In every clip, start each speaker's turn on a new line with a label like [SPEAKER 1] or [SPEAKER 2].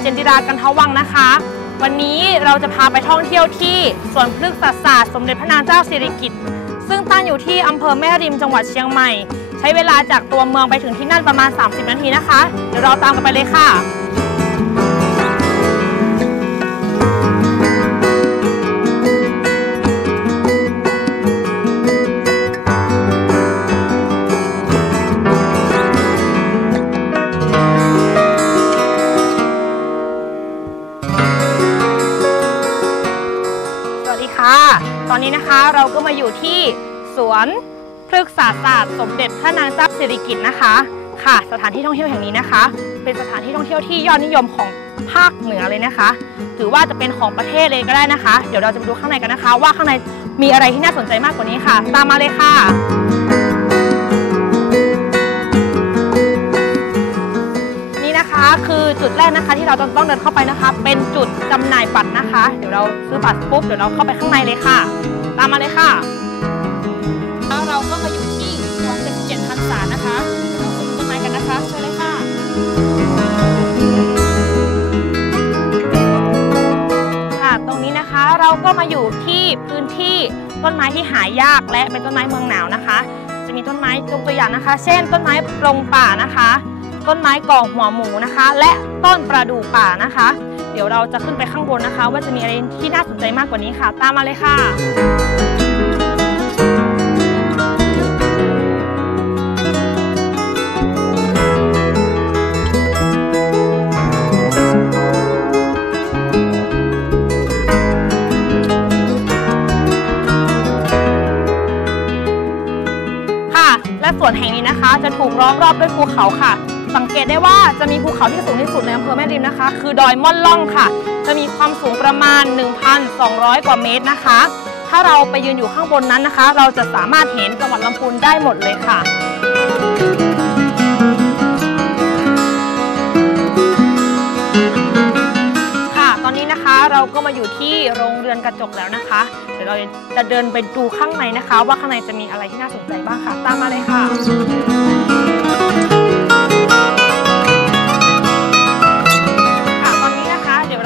[SPEAKER 1] เจนดิรากันทวังนะคะ วันนี้เราจะพาไปท่องเที่ยวที่สวนพฤกษศาสตร์สมเด็จพระนางเจ้าสิริกิติ์ซึ่งตั้งอยู่ที่อำเภอแม่ริมจังหวัดเชียงใหม่ ใช้เวลาจากตัวเมืองไปถึงที่นั่นประมาณ 30 นาทีนะคะ เดี๋ยวเราตามกันไปเลยค่ะ ค่ะ ตอนนี้นะคะเราก็มาอยู่ที่สวนพฤกษศาสตร์ สมเด็จพระนางเจ้าสิริกิติ์นะคะ ค่ะ สถานที่ท่องเที่ยวแห่งนี้นะคะ เป็นสถานที่ท่องเที่ยวที่ยอดนิยมของภาคเหนือเลยนะคะถือว่าจะเป็นของประเทศเลยก็ได้นะคะ เดี๋ยวเราจะไปดูข้างในกันนะคะ ว่าข้างในมีอะไรที่น่าสนใจมากกว่านี้ค่ะ ตามมาเลยค่ะ นี่นะคะ คือจุดแรกนะคะ ที่เราจะต้องเดินเข้าไปนะคะ เป็นจุดจำหน่ายบัตรนะคะ เดี๋ยวเราซื้อบัตรปุ๊บเดี๋ยวเราเข้าไปข้างในเลยค่ะ ตามมาเลยค่ะ แล้วเราก็มาอยู่ที่สวน77พรรษานะคะเดี๋ยวเราขึ้นต้นไม้กันนะคะเชิญเลยค่ะค่ะ ตรงนี้นะคะเราก็มาอยู่ที่พื้นที่ต้นไม้ที่หายากและเป็นต้นไม้เมืองหนาวนะคะ จะมีต้นไม้ยกตัวอย่างนะคะ เช่น ต้นไม้ปรงป่านะคะ ต้นไม้กองหัวหมูนะคะ และต้นประดู่ป่านะคะ เดี๋ยวเราจะขึ้นไปข้างบนนะคะ ว่าจะมีอะไรที่น่าสนใจมากกว่านี้ค่ะ ตามมาเลยค่ะค่ะและสวนแห่งนี้นะคะ จะถูกล้อมรอบด้วยภูเขาค่ะ สังเกตได้ว่าจะมีภูเขาที่สูงที่สุดในอำเภอแม่ริมนะคะ คือดอยม่อนล่องค่ะ จะมีความสูงประมาณ 1,200 กว่าเมตรนะคะ ถ้าเราไปยืนอยู่ข้างบนนั้นนะคะ เราจะสามารถเห็นจังหวัดลำพูนได้หมดเลยค่ะค่ะตอนนี้นะคะเราก็มาอยู่ที่โรงเรือนกระจกแล้วนะคะ เดี๋ยวเราจะเดินไปดูข้างในนะคะ ว่าข้างในจะมีอะไรที่น่าสนใจบ้างค่ะ ตามมาเลยค่ะ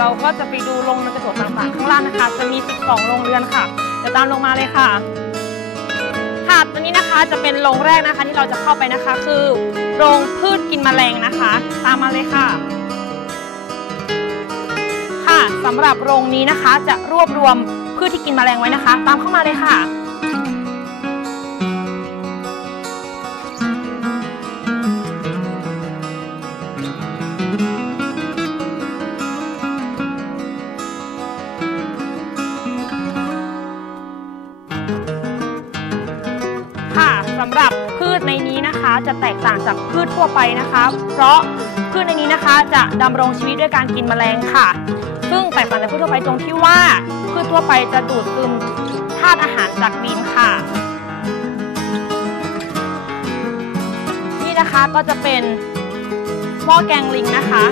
[SPEAKER 1] เราก็จะไปดูโรงเรือนกระจกต่างๆข้างล่างนะคะ จะมี 12 โรงเรือนค่ะ เดี๋ยวตามลงมาเลยค่ะ ค่ะตอนนี้นะคะจะเป็นโรงแรกนะคะที่เราจะเข้าไปนะคะ คือโรงพืชกินแมลงนะคะ ตามมาเลยค่ะ ค่ะสำหรับโรงนี้นะคะจะรวบรวมพืชที่กินแมลงไว้นะคะ ตามเข้ามาเลยค่ะ ต่างจากพืชทั่วไปนะคะ เพราะพืชในนี้นะคะจะดำรงชีวิตด้วยการกินแมลงค่ะ ซึ่งแตกต่างจากพืชทั่วไปตรงที่ว่า พืชทั่วไปจะดูดซึมธาตุอาหารจากดินค่ะ นี่นะคะก็จะเป็นหม้อแกงลิงนะคะ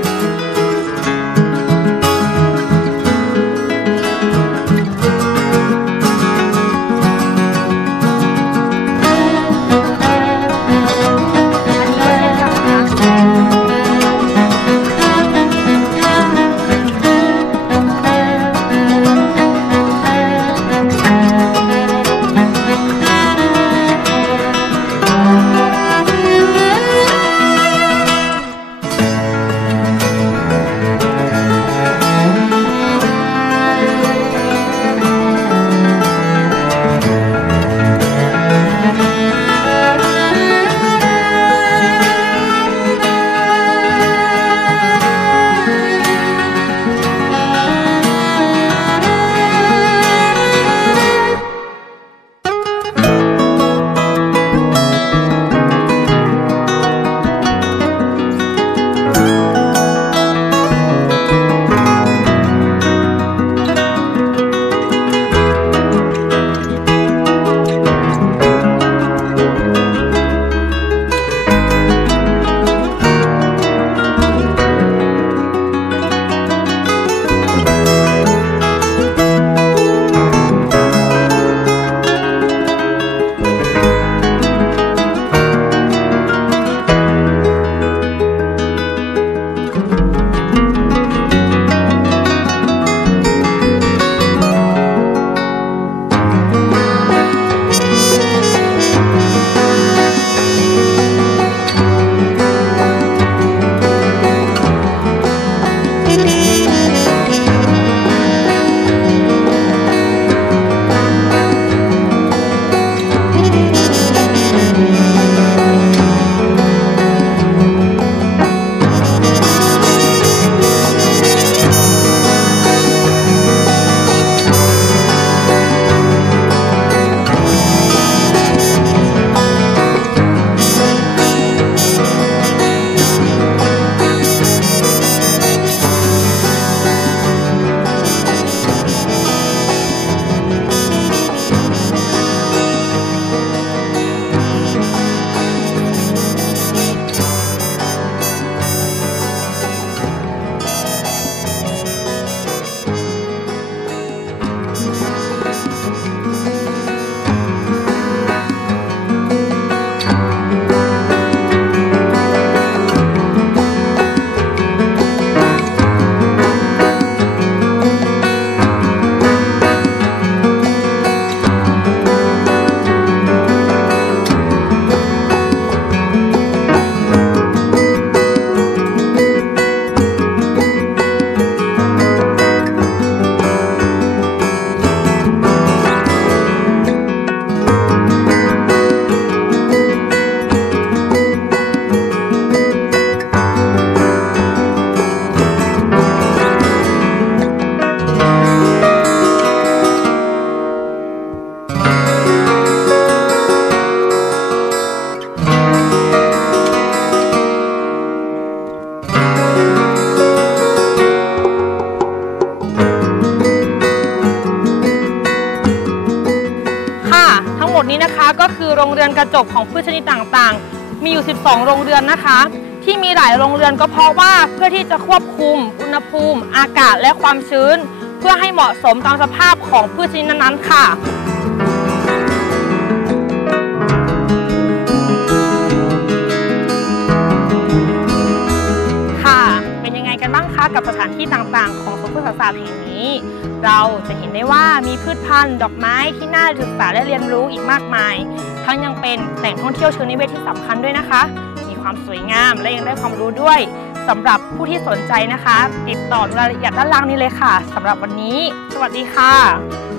[SPEAKER 1] ก็คือโรงเรือนกระจกของพืชชนิดต่างๆ มีอยู่ 12 โรงเรือนนะคะ ที่มีหลายโรงเรือนก็เพราะว่าเพื่อที่จะควบคุม อุณหภูมิ อากาศและความชื้น เพื่อให้เหมาะสมตามสภาพของพืชชนิดนั้นๆค่ะค่ะเป็นยังไงกันบ้างคะกับสถานที่ต่างๆ ของสวนพฤกษศาสตร์แห่งนี้ เราจะเห็นได้ว่ามีพืชพันธุ์ ดอกไม้ที่น่าศึกษาและเรียนรู้อีกมากมาย ทั้งยังเป็นแหล่งท่องเที่ยวเชิงนิเวศที่สำคัญด้วยนะคะ มีความสวยงามและยังได้ความรู้ด้วยสำหรับผู้ที่สนใจนะคะ ติดต่อรายละเอียดด้านล่างนี้เลยค่ะสำหรับวันนี้ สวัสดีค่ะ